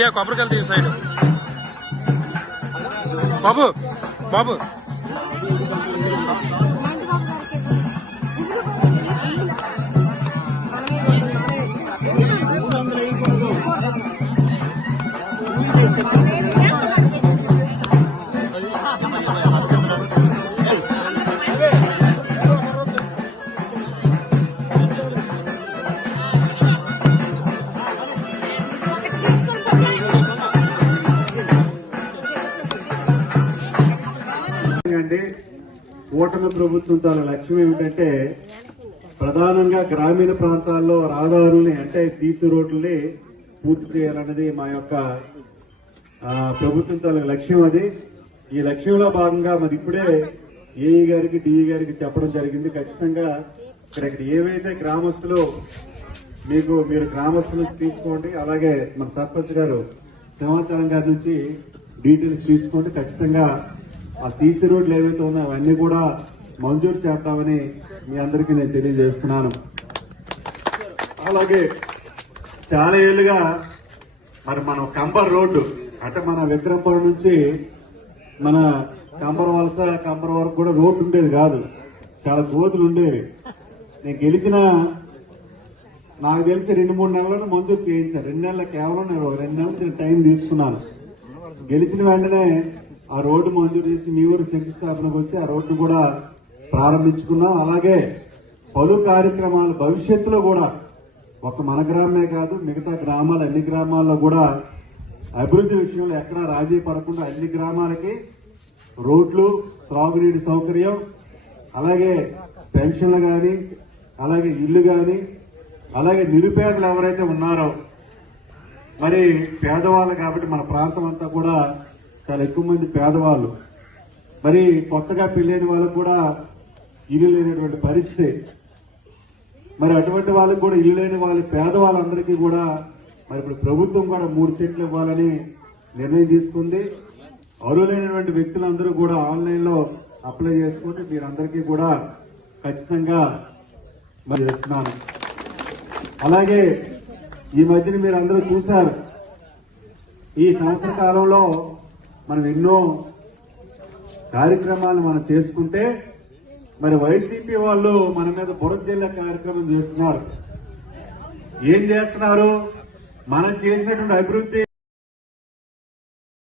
అయ్యా కొబ్బరికాయలు తీసు సైడ్ బాబు బాబు కూటమి ప్రభుత్వం తాలూ లక్ష్యం ఏమిటంటే ప్రధానంగా గ్రామీణ ప్రాంతాల్లో రహదారుల్ని అంటే సీసీ రోడ్లని పూర్తి చేయాలన్నది మా యొక్క ప్రభుత్వం తాలూ లక్ష్యం. అది ఈ లక్ష్యంలో భాగంగా మరి ఇప్పుడే ఏఈ గారికి డిఈ గారికి చెప్పడం జరిగింది. ఖచ్చితంగా ఇక్కడ ఏవైతే గ్రామస్తులు మీరు గ్రామస్తుల నుంచి తీసుకోండి, అలాగే మన సర్పంచ్ గారు సింహాచలం గారి నుంచి డీటెయిల్స్ తీసుకోండి. ఖచ్చితంగా ఆ సీసీ రోడ్లు ఏవైతే ఉన్నాయో అవన్నీ కూడా మంజూరు చేస్తామని మీ అందరికీ నేను తెలియజేస్తున్నాను. అలాగే చాలా ఏళ్లుగా మరి మనం కంబర్ రోడ్డు అంటే మన విక్రమపురం నుంచి మన కంబర్ వలస కంబర్ వరకు కూడా రోడ్డు ఉండేది కాదు, చాలా గోతులు ఉండేవి. నేను గెలిచిన నాకు తెలిసి 2-3 నెలలను మంజూరు చేయించాను. 2 నెలలు కేవలం నేను 2 నెలలు టైం తీసుకున్నాను. గెలిచిన వెంటనే ఆ రోడ్డు మంజూరు చేసి మీ ఊరు శంకుస్థాపనకు వచ్చి ఆ రోడ్డు కూడా ప్రారంభించుకున్నాం. అలాగే పలు కార్యక్రమాలు భవిష్యత్తులో కూడా ఒక మన గ్రామమే కాదు మిగతా గ్రామాలు అన్ని గ్రామాల్లో కూడా అభివృద్ధి విషయంలో ఎక్కడా రాజీ పడకుండా అన్ని గ్రామాలకి రోడ్లు, త్రాగునీటి సౌకర్యం, అలాగే పెన్షన్లు కానీ, అలాగే ఇళ్లు కానీ, అలాగే నిరుపేదలు ఎవరైతే ఉన్నారో మరి పేదవాళ్ళు కాబట్టి మన ప్రాంతం అంతా కూడా చాలా ఎక్కువ మంది పేదవాళ్ళు, మరి కొత్తగా పెళ్ళైన వాళ్ళకు కూడా ఇల్లు లేనటువంటి పరిస్థితి. మరి అటువంటి వాళ్ళకు కూడా ఇల్లు లేని వాళ్ళ పేదవాళ్ళందరికీ కూడా మరి ఇప్పుడు ప్రభుత్వం కూడా 3 సెంట్లు ఇవ్వాలని నిర్ణయం తీసుకుంది. అర్హులైనటువంటి వ్యక్తులందరూ కూడా ఆన్లైన్ లో అప్లై చేసుకుంటే మీరందరికీ కూడా ఖచ్చితంగా మరి చేస్తున్నాను. అలాగే ఈ మధ్యన మీరు అందరూ చూశారు, ఈ సంవత్సర కాలంలో మనం ఎన్నో కార్యక్రమాలు మనం చేసుకుంటే మరి వైసీపీ వాళ్ళు మన మీద బురద జల్లే కార్యక్రమం చేస్తున్నారు. ఏం చేస్తున్నారు? మనం చేసినటువంటి అభివృద్ధి